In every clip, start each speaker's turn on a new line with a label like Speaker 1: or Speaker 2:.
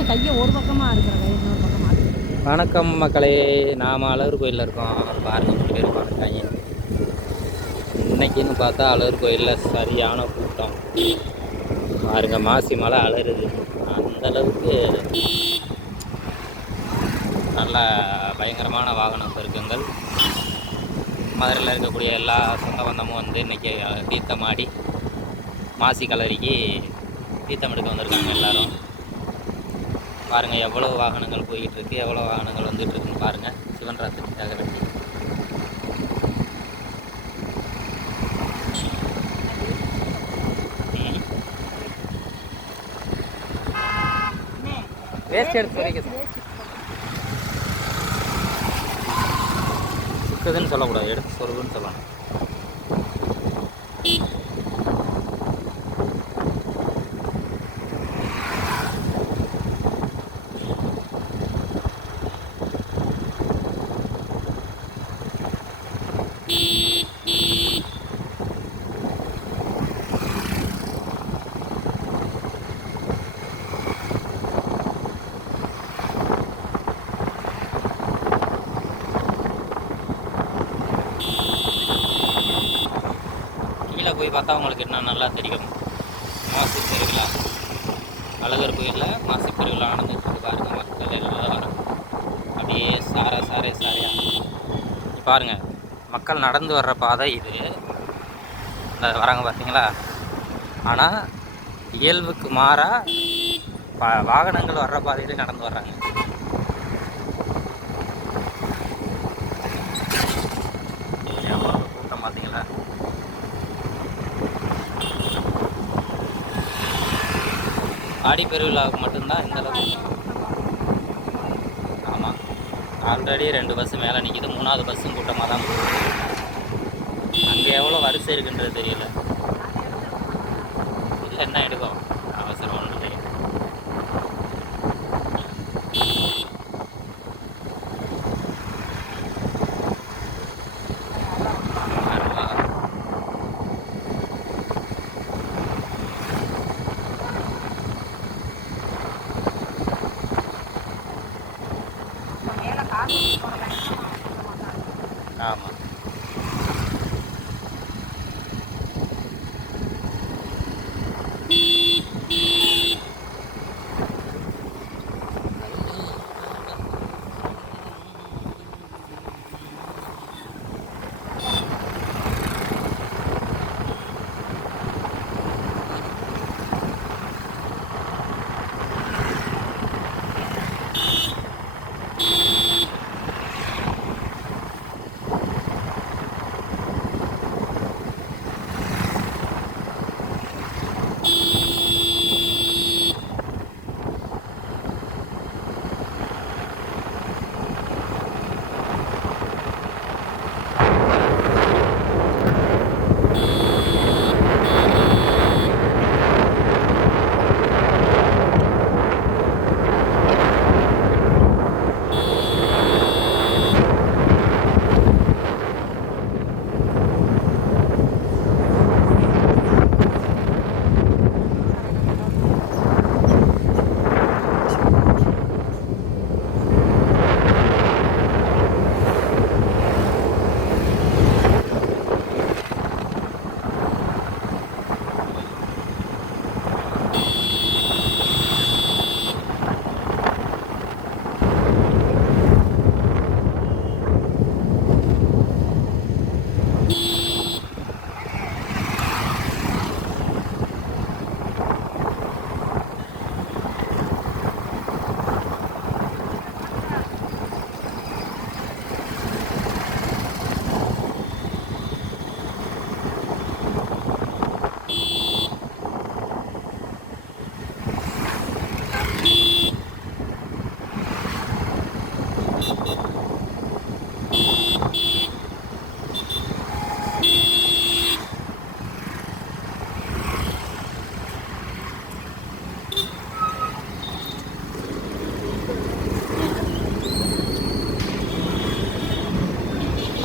Speaker 1: எதுக்கு கையை ஒரு பக்கமாக இருக்கிற கை இன்னொரு பக்கமாக
Speaker 2: வணக்கம் மக்களே. நாம் அழகர் கோயிலில் இருக்கோம். பாருங்க மூணு பேர் உட்காந்துருக்காங்க இன்னைக்குன்னு பார்த்தா அழகர் கோயிலில் சரியான கூட்டம். பாருங்க மாசி மலை அலறுது. அந்த அளவுக்கு நல்ல பயங்கரமான வாகன பெருக்கங்கள். மதுரையில் இருக்கக்கூடிய எல்லா சொந்த பந்தமும் வந்து இன்னைக்கு தீர்த்தமாடி மாசி கலரிக்கு தீர்த்தம் எடுக்க வந்திருக்காங்க எல்லாரும். பாருங்க எவ்வளவு வாகனங்கள் போய்கிட்டு இருக்கு எவ்வளவு வாகனங்கள் வந்துட்டு இருக்குன்னு பாருங்க. சிவன் ராத்திரிக்காக வேண்டி வேஸ்ட் எடுத்து சொல்லிக்க சிக்குதுன்னு சொல்லக்கூடாது எடுத்து சொருகுன்னு சொல்லணும். கீழே போய் பார்த்தா உங்களுக்கு இன்னும் நல்லா தெரியும். மாசி பெருவிழா. அழகர் கோயிலில் மாசி பெருவிழா நடந்துட்டு பாருங்க மக்கள் எல்லாரும். அப்படியே சார சாரே சாரையா இங்க பாருங்க மக்கள் நடந்து வர்ற பாதை இது. இந்த வராங்க பார்த்தீங்களா ஆனால் இயல்புக்கு மாறாக வாகனங்கள் வர்ற பாதையிலே நடந்து வர்றாங்க எவ்வளோ கூட்டம் பார்த்தீங்களா ஆடி பெருவிழாவுக்கு மட்டும்தான் இந்த அளவுக்கு. ஆமாம் ஆல்ரெடி ரெண்டு பஸ்ஸு மேலே நிற்கிது மூணாவது பஸ்ஸும் கூட்டமாக தான் போகுது அங்கே எவ்வளோ வரிசை இருக்குன்றது தெரியல. இல்லை என்ன எடுக்கும் ஆமாம்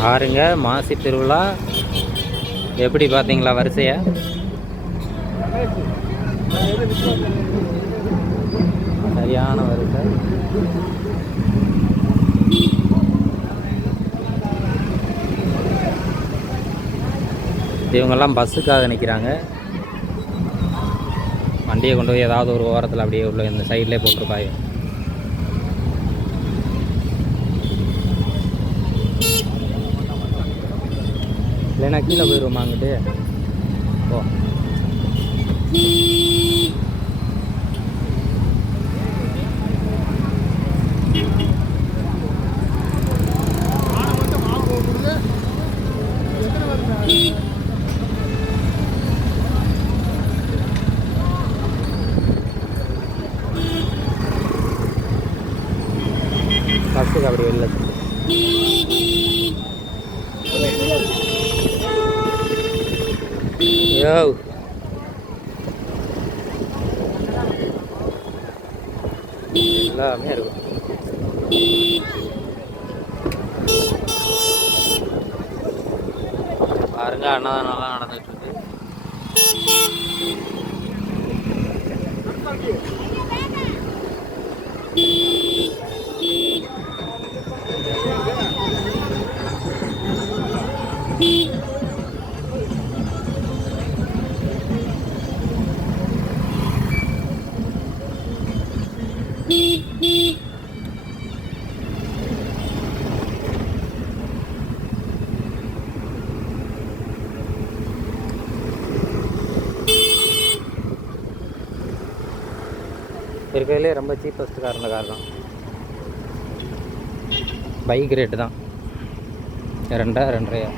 Speaker 2: பாருங்க மாசி திருவிழா. எப்படி பார்த்தீங்களா வரிசையை? சரியான வரிசை. இவங்கெல்லாம் பஸ்ஸுக்காக நிற்கிறாங்க வண்டியை கொண்டு போய் ஏதாவது ஒரு ஓரத்தில் அப்படியே உள்ள இந்த சைட்லேயே போட்டிருப்பாங்க. இல்லைன்னா கீழே போயிடுவோமா அங்கிட்டு? ஓ பஸ்ஸுக்கு அப்படி வெளில யோ எல்லாமே இருக்கும் பாருங்க அன்னதானம்லாம் நடந்துட்டு இருக்கு இருக்கிறதுலே ரொம்ப சீப்பஸ்ட் கார் இந்த கார் தான். பைக் ரேட்டு தான். ரெண்டா ரெண்டரையா?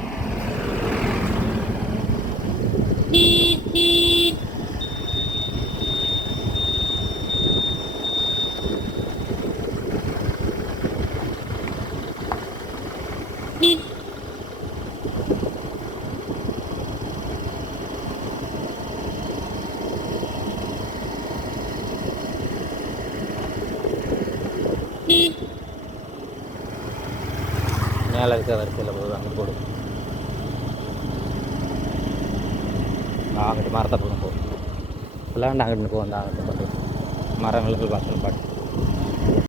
Speaker 2: மேலே இருக்க வரிசையில் போகுது அங்கே போடும் அங்கிட்டு மரத்தை போடும் போ. விளாண்டு அங்கிட்டு போகும் அந்த அங்கிட்டு போட்டு மரங்களுக்கு பார்த்து பாட்டு.